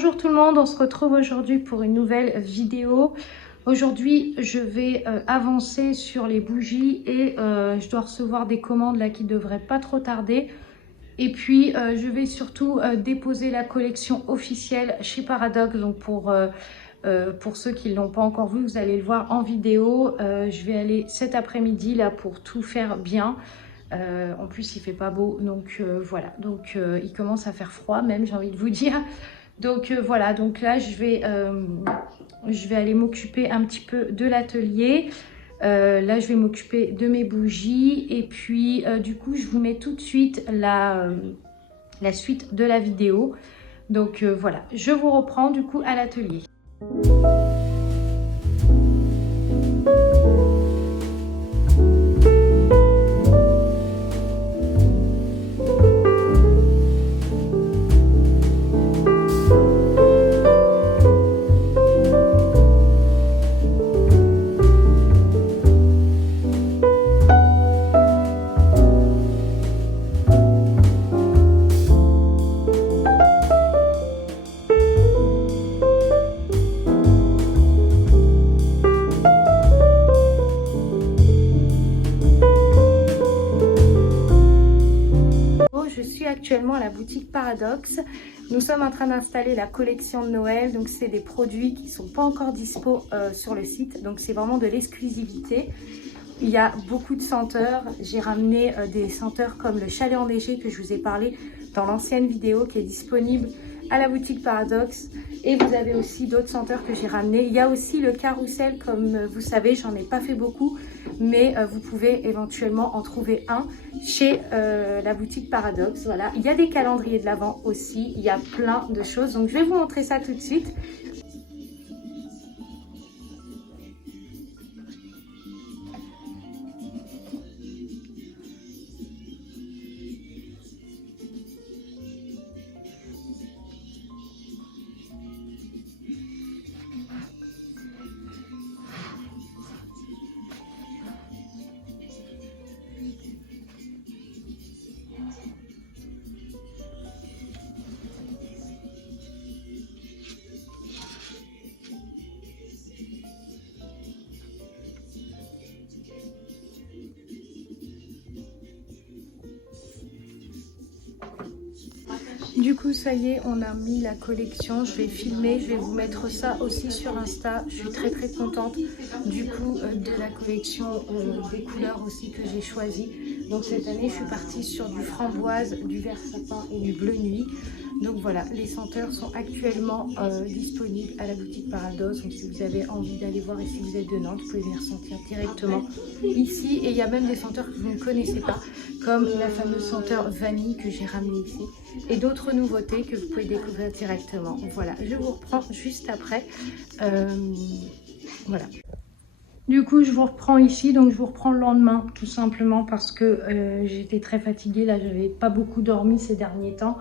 Bonjour tout le monde, on se retrouve aujourd'hui pour une nouvelle vidéo. Aujourd'hui, je vais avancer sur les bougies et je dois recevoir des commandes là qui devraient pas trop tarder. Et puis, je vais surtout déposer la collection officielle chez Paradox. Donc, pour ceux qui ne l'ont pas encore vu, vous allez le voir en vidéo. Je vais aller cet après-midi là pour tout faire bien. En plus, il fait pas beau, donc voilà. Donc, il commence à faire froid même, j'ai envie de vous dire. Donc voilà, donc là je vais aller m'occuper un petit peu de l'atelier. Là je vais m'occuper de mes bougies et puis du coup je vous mets tout de suite la suite de la vidéo. Donc voilà, je vous reprends du coup à l'atelier. Je suis actuellement à la boutique Paradox. Nous sommes en train d'installer la collection de Noël. Donc c'est des produits qui ne sont pas encore dispo sur le site. Donc c'est vraiment de l'exclusivité. Il y a beaucoup de senteurs. J'ai ramené des senteurs comme le chalet enneigé que je vous ai parlé dans l'ancienne vidéo qui est disponible à la boutique Paradox. Et vous avez aussi d'autres senteurs que j'ai ramenés. Il y a aussi le carrousel, comme vous savez, j'en ai pas fait beaucoup, mais vous pouvez éventuellement en trouver un chez la boutique Paradox. Voilà, il y a des calendriers de l'Avent aussi, il y a plein de choses. Donc je vais vous montrer ça tout de suite. Du coup, ça y est, on a mis la collection. Je vais filmer, je vais vous mettre ça aussi sur Insta. Je suis très contente du coup de la collection, des couleurs aussi que j'ai choisies. Donc cette année, je suis partie sur du framboise, du vert sapin et du bleu nuit. Donc voilà, les senteurs sont actuellement disponibles à la boutique Paradox. Donc si vous avez envie d'aller voir et si vous êtes de Nantes, vous pouvez venir sentir directement ici. Et il y a même des senteurs que vous ne connaissez pas, comme la fameuse senteur vanille que j'ai ramenée ici. Et d'autres nouveautés que vous pouvez découvrir directement. Voilà, je vous reprends juste après. Voilà. Du coup, je vous reprends ici, donc je vous reprends le lendemain, tout simplement parce que j'étais très fatiguée. Là, j'avais pas beaucoup dormi ces derniers temps.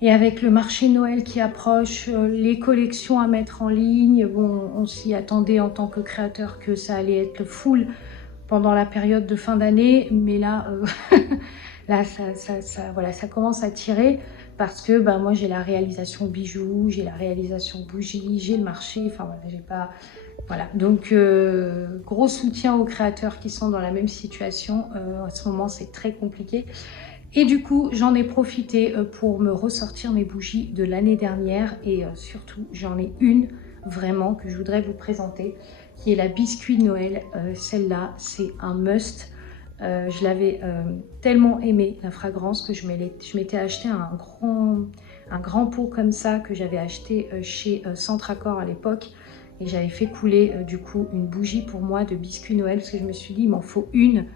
Et avec le marché Noël qui approche, les collections à mettre en ligne, bon, on s'y attendait en tant que créateur que ça allait être full pendant la période de fin d'année. Mais là, là voilà, ça commence à tirer parce que bah, moi, j'ai la réalisation bijoux, j'ai la réalisation bougies, j'ai le marché. Enfin, voilà, j'ai pas... Voilà, donc gros soutien aux créateurs qui sont dans la même situation. En ce moment, c'est très compliqué. Et du coup, j'en ai profité pour me ressortir mes bougies de l'année dernière. Et surtout, j'en ai une vraiment que je voudrais vous présenter, qui est la biscuit de Noël. Celle-là, c'est un must. Je l'avais tellement aimée, la fragrance, que je m'étais acheté un grand pot comme ça que j'avais acheté chez Centre Accord à l'époque. Et j'avais fait couler du coup une bougie pour moi de biscuit Noël parce que je me suis dit, il m'en faut une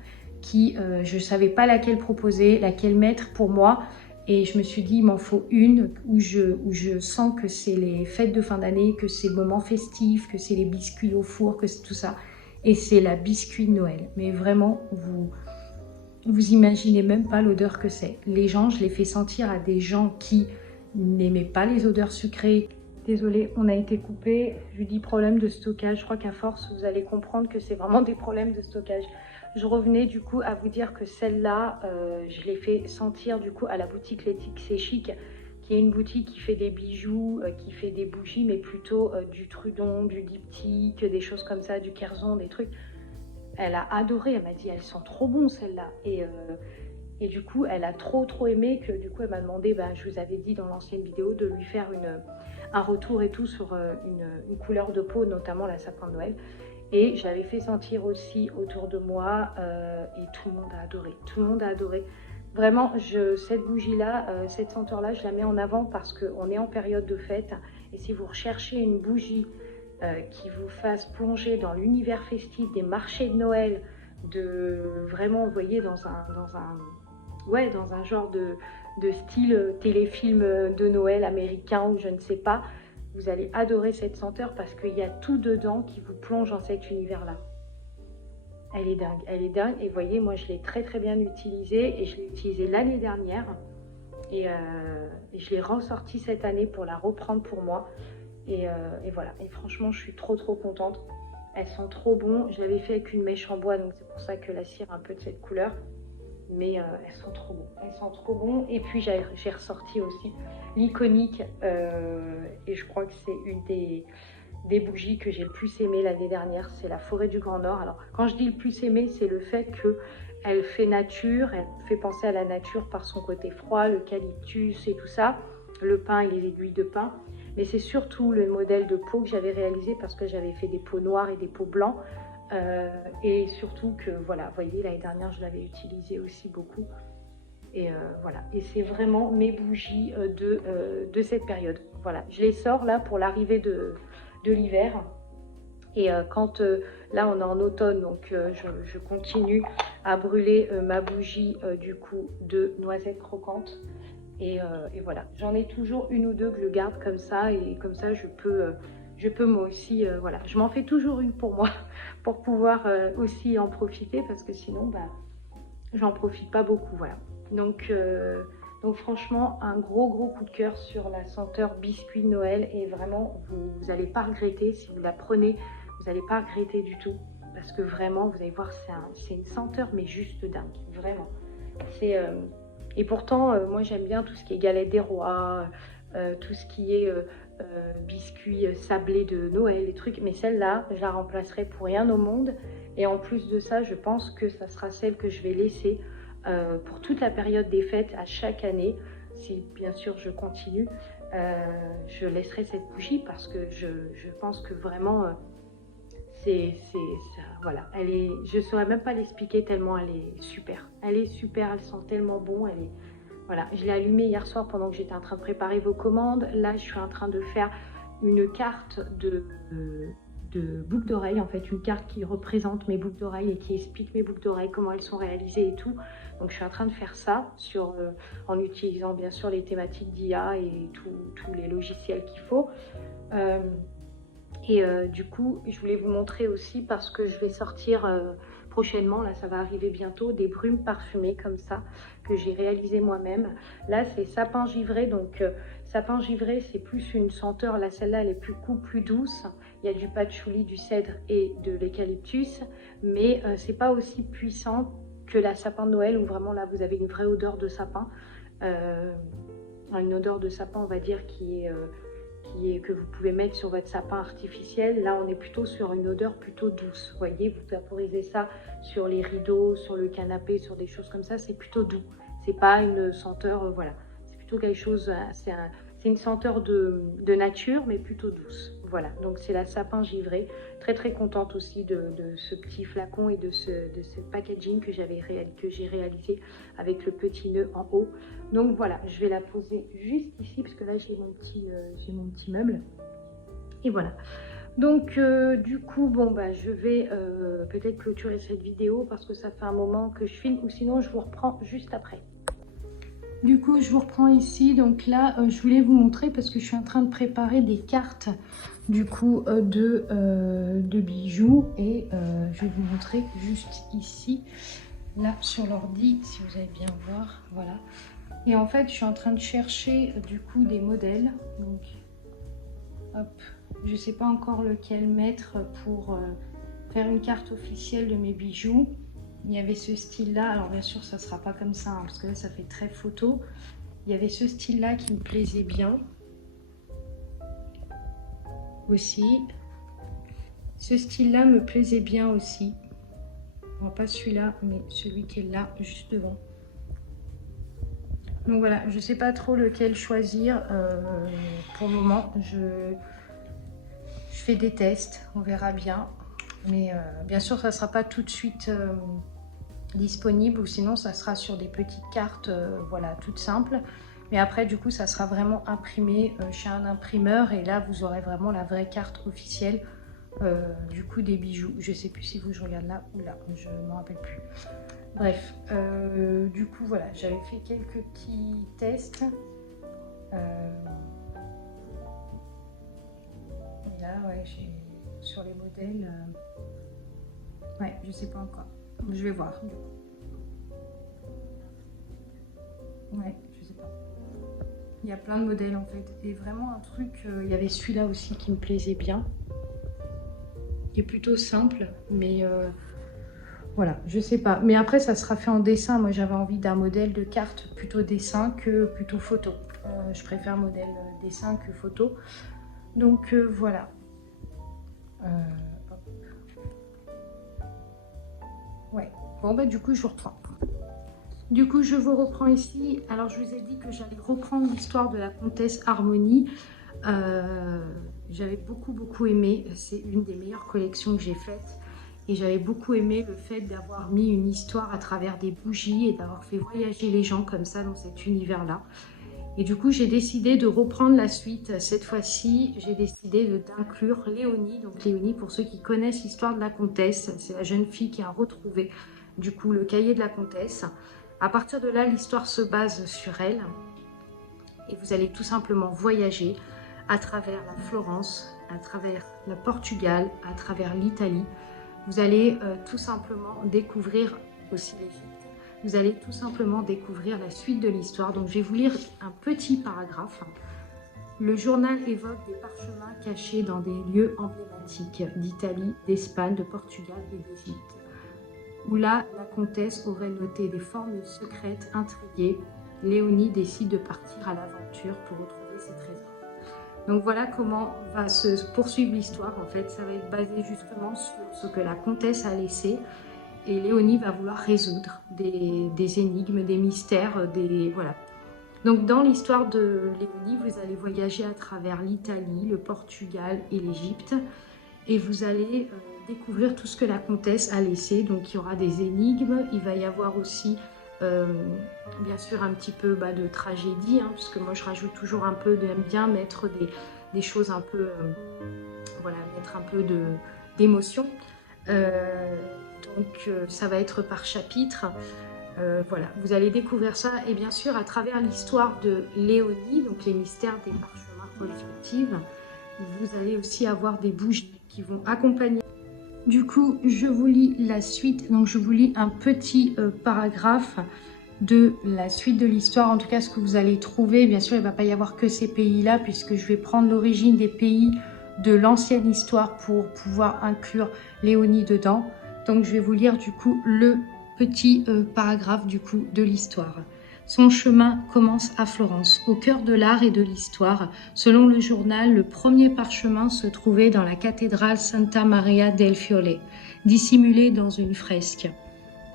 qui, je ne savais pas laquelle proposer, laquelle mettre pour moi. Et je me suis dit, il m'en faut une où je sens que c'est les fêtes de fin d'année, que c'est le moment festif, que c'est les biscuits au four, que c'est tout ça. Et c'est la biscuit de Noël. Mais vraiment, vous imaginez même pas l'odeur que c'est. Les gens, je les fais sentir à des gens qui n'aimaient pas les odeurs sucrées. Désolée, on a été coupé. Je lui dis problème de stockage. Je crois qu'à force, vous allez comprendre que c'est vraiment des problèmes de stockage. Je revenais du coup à vous dire que celle-là, je l'ai fait sentir du coup à la boutique L'éthique c'est chic, qui qui est une boutique qui fait des bijoux, qui fait des bougies, mais plutôt du Trudon, du diptyque, des choses comme ça, du Kerzon, des trucs. Elle a adoré, elle m'a dit, elles sont trop bonnes celles-là. Et du coup, elle a trop aimé que du coup, elle m'a demandé, je vous avais dit dans l'ancienne vidéo, de lui faire un retour et tout sur une couleur de peau, notamment la sapin de Noël. Et je l'avais fait sentir aussi autour de moi et tout le monde a adoré. Tout le monde a adoré. Vraiment, cette bougie-là, cette senteur-là, je la mets en avant parce qu'on est en période de fête. Et si vous recherchez une bougie qui vous fasse plonger dans l'univers festif des marchés de Noël, vraiment, vous voyez, dans un genre de style téléfilm de Noël américain ou je ne sais pas, vous allez adorer cette senteur parce qu'il y a tout dedans qui vous plonge dans cet univers-là. Elle est dingue. Et vous voyez, moi, je l'ai très bien utilisée et je l'ai utilisée l'année dernière. Et je l'ai ressortie cette année pour la reprendre pour moi. Et voilà. Et franchement, je suis trop contente. Elles sont trop bonnes. Je l'avais fait avec une mèche en bois, donc c'est pour ça que la cire a un peu de cette couleur. Mais elles sont trop bonnes. Elles sont trop bonnes. Et puis, j'ai ressorti aussi l'iconique. Et je crois que c'est une des bougies que j'ai le plus aimé l'année dernière, c'est la forêt du Grand Nord. Alors, quand je dis le plus aimé, c'est le fait qu'elle fait nature, elle fait penser à la nature par son côté froid, l'eucalyptus et tout ça, le pin et les aiguilles de pin. Mais c'est surtout le modèle de peau que j'avais réalisé parce que j'avais fait des peaux noires et des peaux blancs. Et surtout que, voilà, vous voyez, l'année dernière, je l'avais utilisé aussi beaucoup. Et voilà, et c'est vraiment mes bougies de cette période. Voilà, je les sors là pour l'arrivée de l'hiver. Et quand là on est en automne, donc je continue à brûler ma bougie du coup de noisettes croquantes. Et voilà, j'en ai toujours une ou deux que je garde comme ça. Et comme ça je peux moi aussi, voilà, je m'en fais toujours une pour moi pour pouvoir aussi en profiter parce que sinon j'en profite pas beaucoup, voilà. Donc franchement, un gros coup de cœur sur la senteur biscuit de Noël. Et vraiment, vous n'allez pas regretter. Si vous la prenez, vous n'allez pas regretter du tout. Parce que vraiment, vous allez voir, c'est une senteur, mais juste dingue. Vraiment. Et pourtant, moi, j'aime bien tout ce qui est galette des rois, tout ce qui est biscuits sablés de Noël, les trucs. Mais celle-là, je la remplacerai pour rien au monde. Et en plus de ça, je pense que ça sera celle que je vais laisser pour toute la période des fêtes à chaque année. Si bien sûr je continue, je laisserai cette bougie parce que je pense que vraiment voilà, je ne saurais même pas l'expliquer tellement elle est super. Elle est super, elle sent tellement bon. Voilà, je l'ai allumée hier soir pendant que j'étais en train de préparer vos commandes. Là, je suis en train de faire une carte de boucles d'oreilles, en fait, une carte qui représente mes boucles d'oreilles et qui explique mes boucles d'oreilles, comment elles sont réalisées et tout. Donc je suis en train de faire ça en utilisant bien sûr les thématiques d'IA et tous les logiciels qu'il faut. Du coup, je voulais vous montrer aussi parce que je vais sortir prochainement, là ça va arriver bientôt, des brumes parfumées comme ça que j'ai réalisé moi-même. Là c'est sapin givré, donc sapin givré c'est plus une senteur, là celle-là elle est plus douce. Il y a du patchouli, du cèdre et de l'eucalyptus, mais c'est pas aussi puissant que la sapin de Noël où vraiment là vous avez une vraie odeur de sapin, une odeur de sapin on va dire que vous pouvez mettre sur votre sapin artificiel. Là on est plutôt sur une odeur plutôt douce, vous voyez, vous vaporisez ça sur les rideaux, sur le canapé, sur des choses comme ça, c'est plutôt doux, c'est pas une senteur, voilà, c'est plutôt quelque chose, c'est une senteur de nature mais plutôt douce. Voilà, donc c'est la sapin givrée. Très contente aussi de ce petit flacon et de ce packaging que j'ai réalisé avec le petit nœud en haut. Donc voilà, je vais la poser juste ici parce que là j'ai mon petit meuble. Et voilà. Donc du coup, bon je vais peut-être clôturer cette vidéo parce que ça fait un moment que je filme ou sinon je vous reprends juste après. Du coup, je vous reprends ici. Donc là, je voulais vous montrer parce que je suis en train de préparer des cartes du coup de bijoux et je vais vous montrer juste ici, là sur l'ordi, si vous allez bien voir, voilà. Et en fait, je suis en train de chercher du coup des modèles. Donc, hop, je sais pas encore lequel mettre pour faire une carte officielle de mes bijoux. Il y avait ce style là, alors bien sûr ça sera pas comme ça hein, parce que là ça fait très photo, Il y avait ce style-là qui me plaisait bien. Aussi. Ce style-là me plaisait bien aussi. Bon, pas celui-là, mais celui qui est là, juste devant. Donc voilà, je ne sais pas trop lequel choisir pour le moment. Je fais des tests, on verra bien. Mais bien sûr, ça ne sera pas tout de suite disponible, ou sinon ça sera sur des petites cartes, voilà, toutes simples. Mais après, du coup, ça sera vraiment imprimé chez un imprimeur, et là, vous aurez vraiment la vraie carte officielle du coup des bijoux. Je sais plus si vous, je regarde là ou là, je ne me rappelle plus. Bref, du coup, voilà, j'avais fait quelques petits tests. Et là, ouais, sur les modèles, ouais, je sais pas encore. Je vais voir, du coup. Ouais, je sais pas. Il y a plein de modèles en fait. Et vraiment un truc, il y avait celui-là aussi qui me plaisait bien. Qui est plutôt simple, mais voilà, je sais pas. Mais après, ça sera fait en dessin. Moi, j'avais envie d'un modèle de carte plutôt dessin que plutôt photo. Je préfère modèle dessin que photo. Donc voilà. Ouais. Bon, bah du coup, je vous reprends. Du coup, je vous reprends ici. Alors, je vous ai dit que j'allais reprendre l'histoire de la comtesse Harmonie. J'avais beaucoup aimé. C'est une des meilleures collections que j'ai faites. Et j'avais beaucoup aimé le fait d'avoir mis une histoire à travers des bougies et d'avoir fait voyager les gens comme ça dans cet univers-là. Et du coup, j'ai décidé de reprendre la suite. Cette fois-ci, j'ai décidé d'inclure Léonie. Donc Léonie, pour ceux qui connaissent l'histoire de la comtesse, c'est la jeune fille qui a retrouvé du coup le cahier de la comtesse. À partir de là, l'histoire se base sur elle. Et vous allez tout simplement voyager à travers la Florence, à travers le Portugal, à travers l'Italie. Vous allez tout simplement découvrir aussi l'Égypte. Vous allez tout simplement découvrir la suite de l'histoire. Donc je vais vous lire un petit paragraphe. Le journal évoque des parchemins cachés dans des lieux emblématiques d'Italie, d'Espagne, de Portugal et d'Égypte, où là, la comtesse aurait noté des formules secrètes intriguées. Léonie décide de partir à l'aventure pour retrouver ses trésors. Donc voilà comment va se poursuivre l'histoire. En fait, ça va être basé justement sur ce que la comtesse a laissé. Et Léonie va vouloir résoudre des énigmes, des mystères, voilà. Donc dans l'histoire de Léonie, vous allez voyager à travers l'Italie, le Portugal et l'Égypte. Et vous allez découvrir tout ce que la comtesse a laissé. Donc il y aura des énigmes, il va y avoir aussi bien sûr un petit peu de tragédie, hein, parce que moi je rajoute toujours un peu, j'aime bien mettre des choses un peu, voilà, mettre un peu d'émotion. Donc ça va être par chapitre. Voilà, vous allez découvrir ça, et bien sûr à travers l'histoire de Léonie, donc les mystères des parchemins olfactifs, vous allez aussi avoir des bougies qui vont accompagner. Du coup, je vous lis la suite. Donc, je vous lis un petit paragraphe de la suite de l'histoire. En tout cas, ce que vous allez trouver. Bien sûr, il ne va pas y avoir que ces pays-là, puisque je vais prendre l'origine des pays de l'ancienne histoire pour pouvoir inclure Léonie dedans. Donc, je vais vous lire du coup le petit paragraphe du coup de l'histoire. Son chemin commence à Florence, au cœur de l'art et de l'histoire. Selon le journal, le premier parchemin se trouvait dans la cathédrale Santa Maria del Fiore, dissimulé dans une fresque.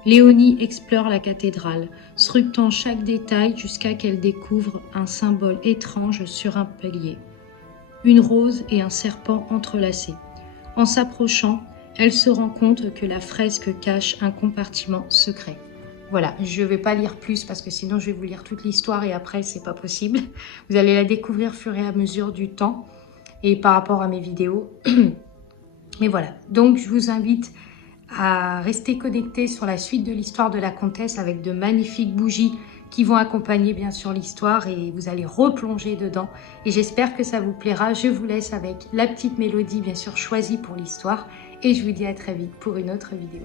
Léonie explore la cathédrale, scrutant chaque détail jusqu'à qu'elle découvre un symbole étrange sur un pilier. Une rose et un serpent entrelacés. En s'approchant, elle se rend compte que la fresque cache un compartiment secret. Voilà, je ne vais pas lire plus parce que sinon je vais vous lire toute l'histoire et après c'est pas possible. Vous allez la découvrir au fur et à mesure du temps et par rapport à mes vidéos. Et voilà, donc je vous invite à rester connecté sur la suite de l'histoire de la comtesse avec de magnifiques bougies qui vont accompagner bien sûr l'histoire et vous allez replonger dedans. Et j'espère que ça vous plaira. Je vous laisse avec la petite mélodie bien sûr choisie pour l'histoire et je vous dis à très vite pour une autre vidéo.